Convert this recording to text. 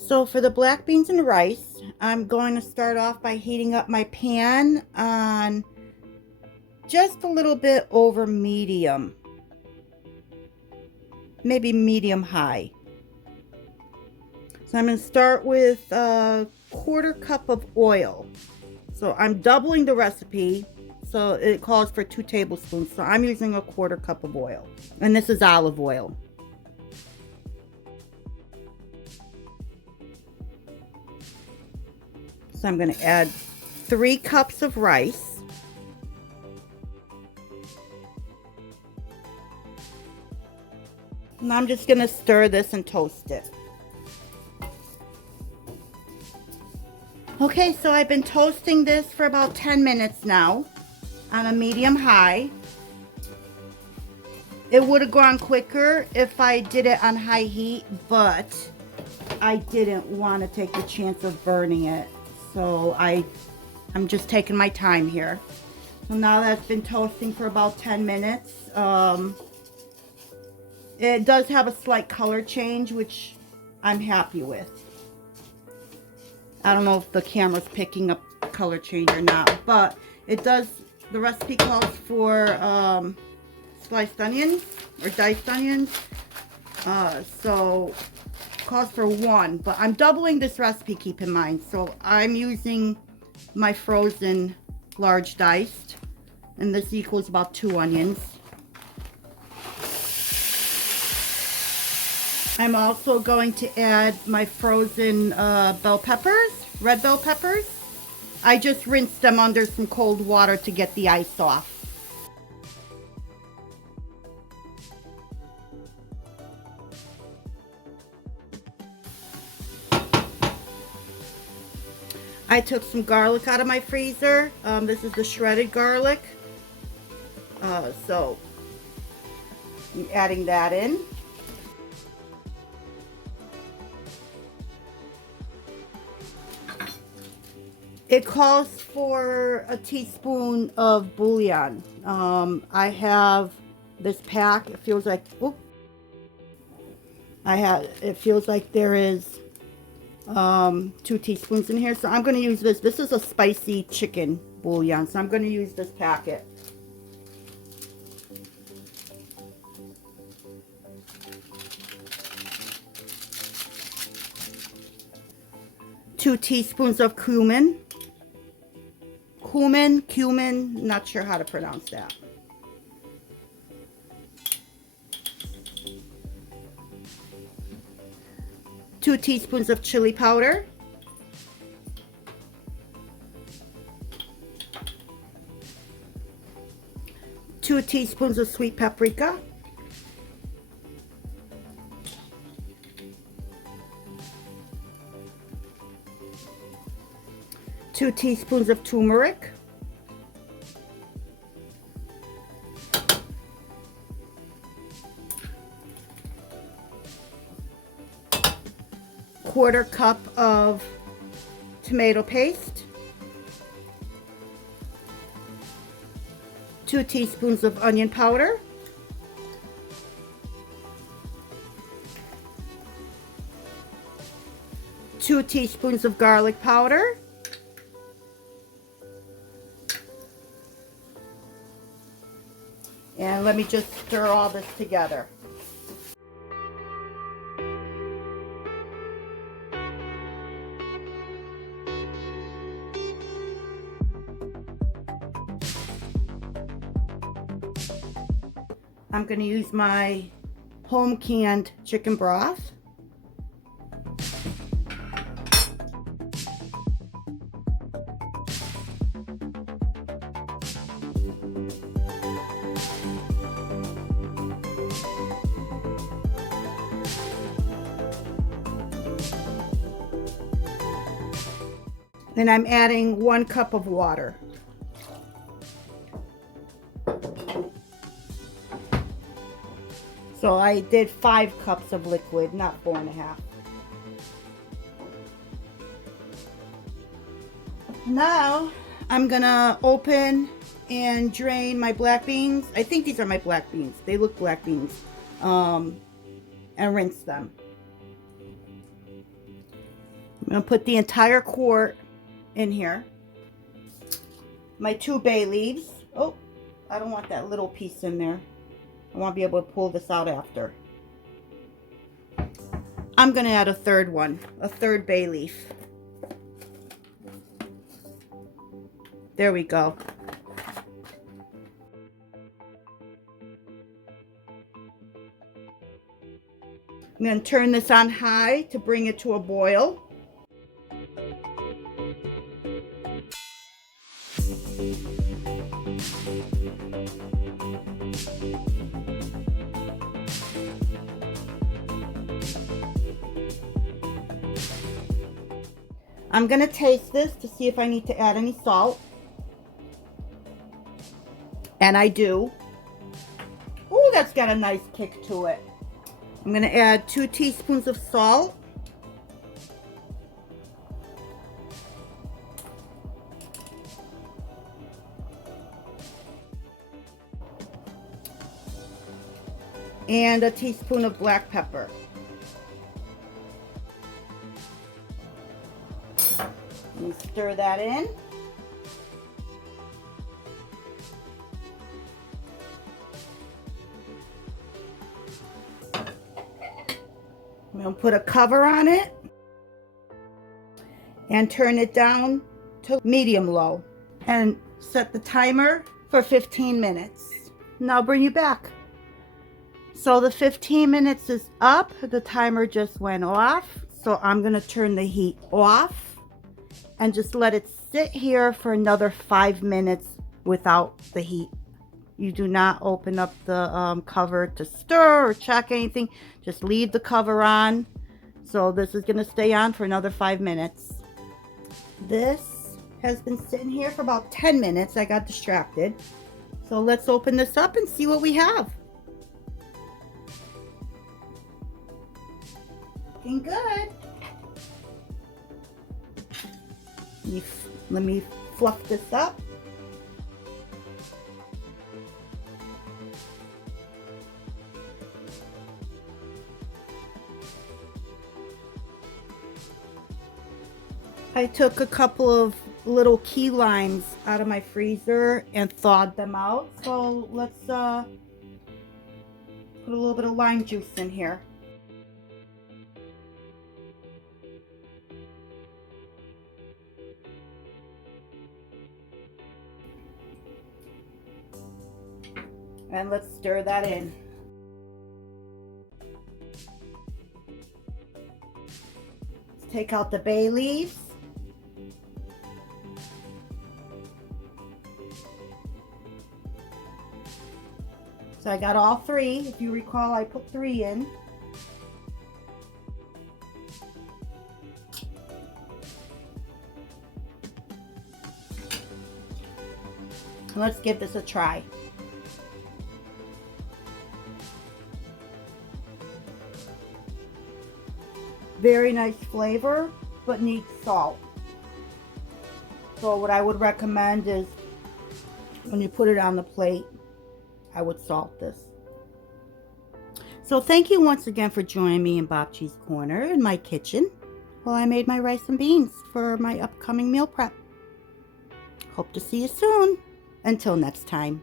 So for the black beans and rice, I'm going to start off by heating up my pan on just a little bit over medium, maybe medium high. So I'm going to start with a quarter cup of oil. So I'm doubling the recipe, so it calls for 2 tablespoons. So I'm using a quarter cup of oil, and this is olive oil. So I'm going to add 3 cups of rice. And I'm just going to stir this and toast it. Okay, so I've been toasting this for about 10 minutes now on a medium high. It would have gone quicker if I did it on high heat, but I didn't want to take the chance of burning it. So I'm just taking my time here. So now that's been toasting for about 10 minutes. It does have a slight color change, which I'm happy with. I don't know if the camera's picking up color change or not, but it does. The recipe calls for sliced onions or diced onions. So calls for 1, but I'm doubling this recipe, keep in mind. So I'm using my frozen large diced, and this equals about 2 onions. I'm also going to add my frozen bell peppers, red bell peppers. I just rinsed them under some cold water to get the ice off. I took some garlic out of my freezer. This is the shredded garlic. So I'm adding that in. It calls for a teaspoon of bouillon. I have this pack. It feels like, it feels like there is 2 teaspoons in here. So I'm going to use this. This is a spicy chicken bouillon. So I'm going to use this packet. Two teaspoons of cumin. Cumin, not sure how to pronounce that. Two teaspoons of chili powder. Two teaspoons of sweet paprika. Two teaspoons of turmeric. Quarter cup of tomato paste. 2 teaspoons of onion powder. Two teaspoons of garlic powder. And let me just stir all this together. I'm going to use my home canned chicken broth. Then I'm adding 1 cup of water. So I did 5 cups of liquid, not 4.5. Now I'm gonna open and drain my black beans. I think these are my black beans. They look black beans. And rinse them. I'm going to put the entire quart in here. My 2 bay leaves. Oh, I don't want that little piece in there. I want to be able to pull this out after. I'm going to add a third one, a third bay leaf. There we go. I'm going to turn this on high to bring it to a boil. I'm going to taste this to see if I need to add any salt. And I do. Oh, that's got a nice kick to it. I'm going to add 2 teaspoons of salt. And a teaspoon of black pepper. Let me stir that in. I'm going to put a cover on it and turn it down to medium low and set the timer for 15 minutes. And I'll bring you back. So the 15 minutes is up. The timer just went off. So I'm going to turn the heat off and just let it sit here for another 5 minutes without the heat. You do not open up the cover to stir or check anything. Just leave the cover on. So this is going to stay on for another 5 minutes. This has been sitting here for about 10 minutes. I got distracted. So let's open this up and see what we have. Looking good. Let me fluff this up. I took a couple of little key limes out of my freezer and thawed them out. So let's put a little bit of lime juice in here. And let's stir that in. Let's take out the bay leaves. So I got all 3. If you recall, I put 3 in. Let's give this a try. Very nice flavor, but needs salt. So what I would recommend is when you put it on the plate, I would salt this. So thank you once again for joining me in Babci's Corner in my kitchen while I made my rice and beans for my upcoming meal prep. Hope to see you soon. Until next time.